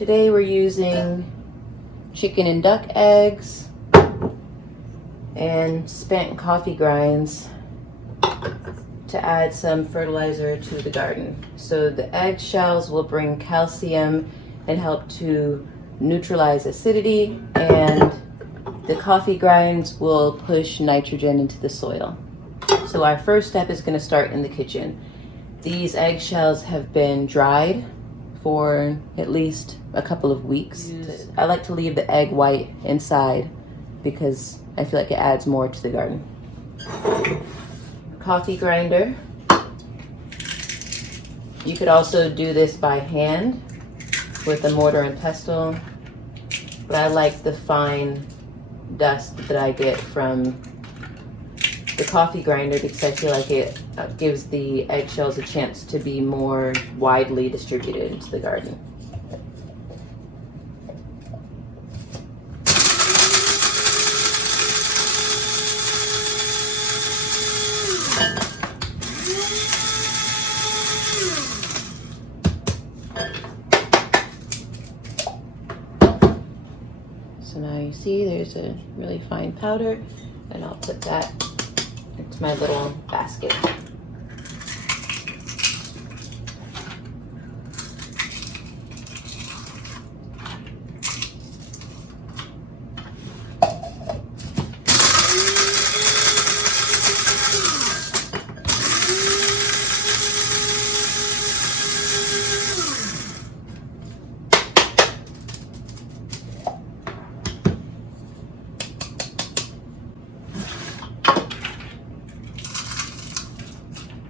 Today we're using chicken and duck eggs and spent coffee grinds to add some fertilizer to the garden. So the egg shells will bring calcium and help to neutralize acidity, and the coffee grinds will push nitrogen into the soil. So our first step is going to start in the kitchen. These egg shells have been dried for at least a couple of weeks. I like to leave the egg white inside because I feel like it adds more to the garden. Coffee grinder. You could also do this by hand with a mortar and pestle, but I like the fine dust that I get from the coffee grinder because I feel like it gives the eggshells a chance to be more widely distributed into the garden. So now you see there's a really fine powder, and I'll put that into my little basket.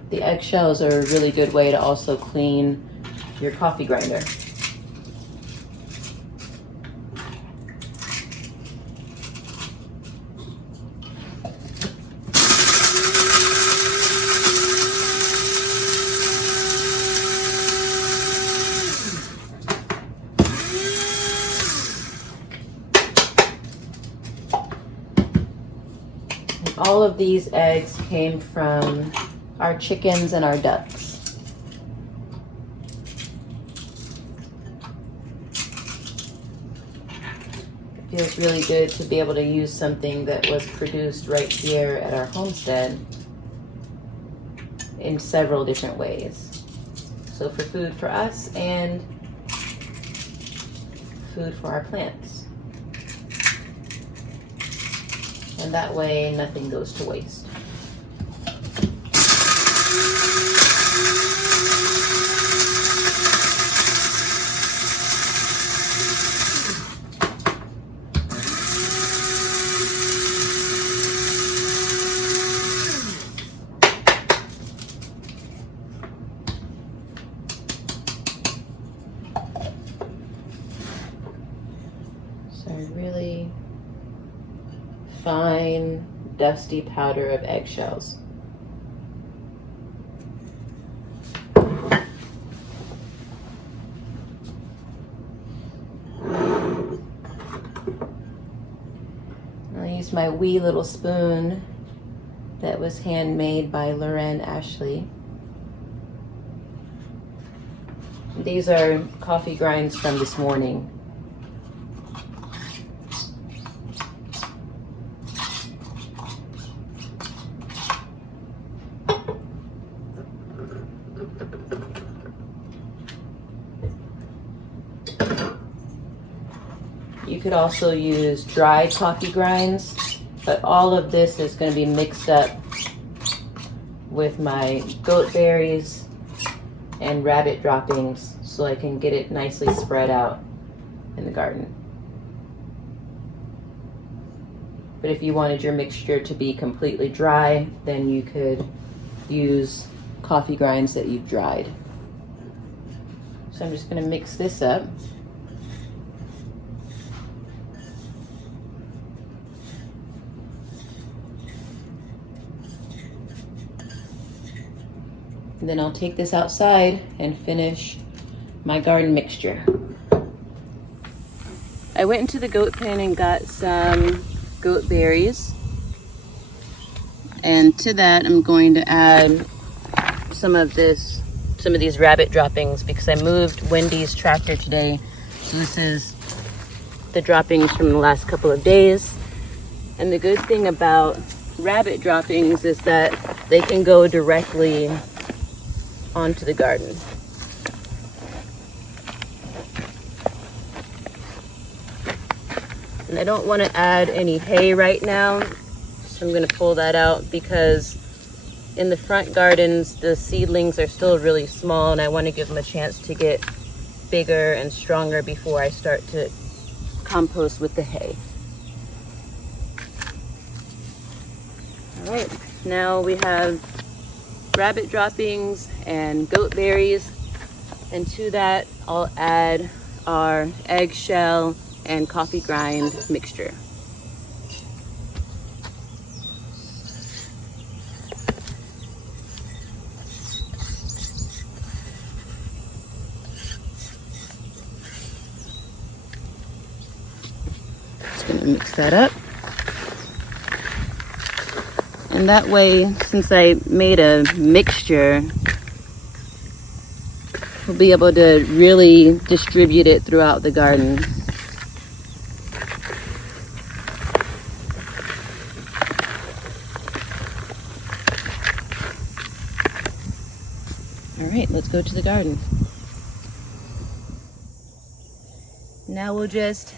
The eggshells are a really good way to also clean your coffee grinder. And all of these eggs came from our chickens and our ducks. It feels really good to be able to use something that was produced right here at our homestead in several different ways. So for food for us and food for our plants. And that way nothing goes to waste. So really fine, dusty powder of eggshells. I'll use my wee little spoon that was handmade by Loren Ashley. These are coffee grinds from this morning. You could also use dried coffee grinds, but all of this is going to be mixed up with my goat berries and rabbit droppings so I can get it nicely spread out in the garden. But if you wanted your mixture to be completely dry, then you could use coffee grinds that you've dried. So I'm just going to mix this up. And then I'll take this outside and finish my garden mixture. I went into the goat pen and got some goat berries. And to that, I'm going to add some of these rabbit droppings because I moved Wendy's tractor today So this is the droppings from the last couple of days. And the good thing about rabbit droppings is that they can go directly onto the garden. And I don't want to add any hay right now, so I'm going to pull that out because in the front gardens the seedlings are still really small and I want to give them a chance to get bigger and stronger before I start to compost with the hay. All right, now we have rabbit droppings and goat berries, and to that I'll add our eggshell and coffee grind mixture. Just gonna mix that up. And that way, since I made a mixture, we'll be able to really distribute it throughout the garden. All right, let's go to the garden. Now we'll just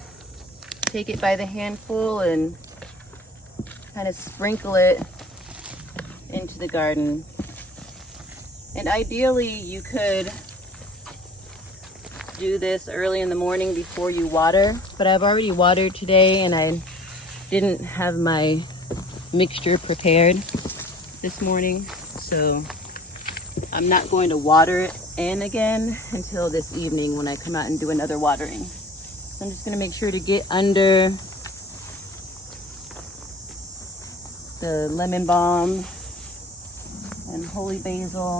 take it by the handful and kind of sprinkle it into the garden. And ideally you could do this early in the morning before you water, but I've already watered today and I didn't have my mixture prepared this morning, so I'm not going to water it in again until this evening when I come out and do another watering. So I'm just going to make sure to get under the lemon balm and holy basil.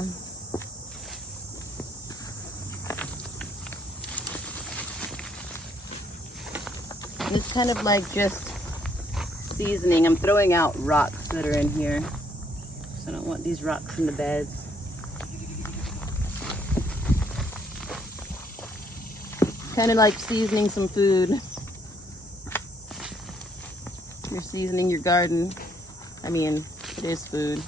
And it's kind of like just seasoning. I'm throwing out rocks that are in here, so I don't want these rocks in the beds. Kind of like seasoning some food. You're seasoning your garden. I mean, it is food.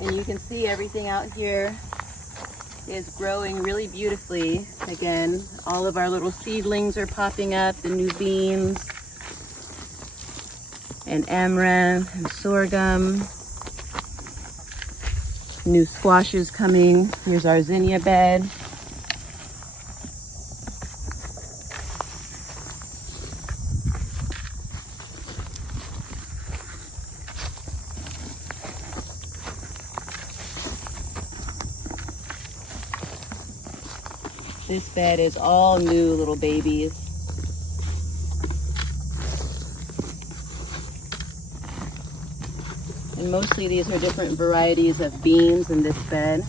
And you can see everything out here is growing really beautifully. Again, all of our little seedlings are popping up, the new beans and amaranth and sorghum. New squashes coming. Here's our zinnia bed. This bed is all new little babies. And mostly these are different varieties of beans in this bed.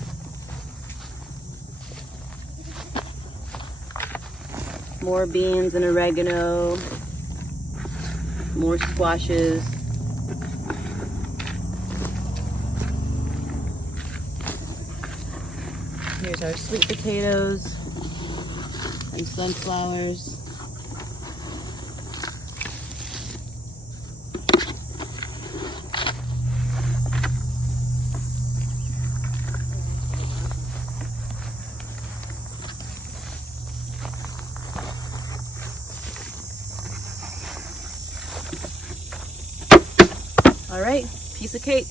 More beans and oregano, more squashes. Here's our sweet potatoes and sunflowers. All right, piece of cake.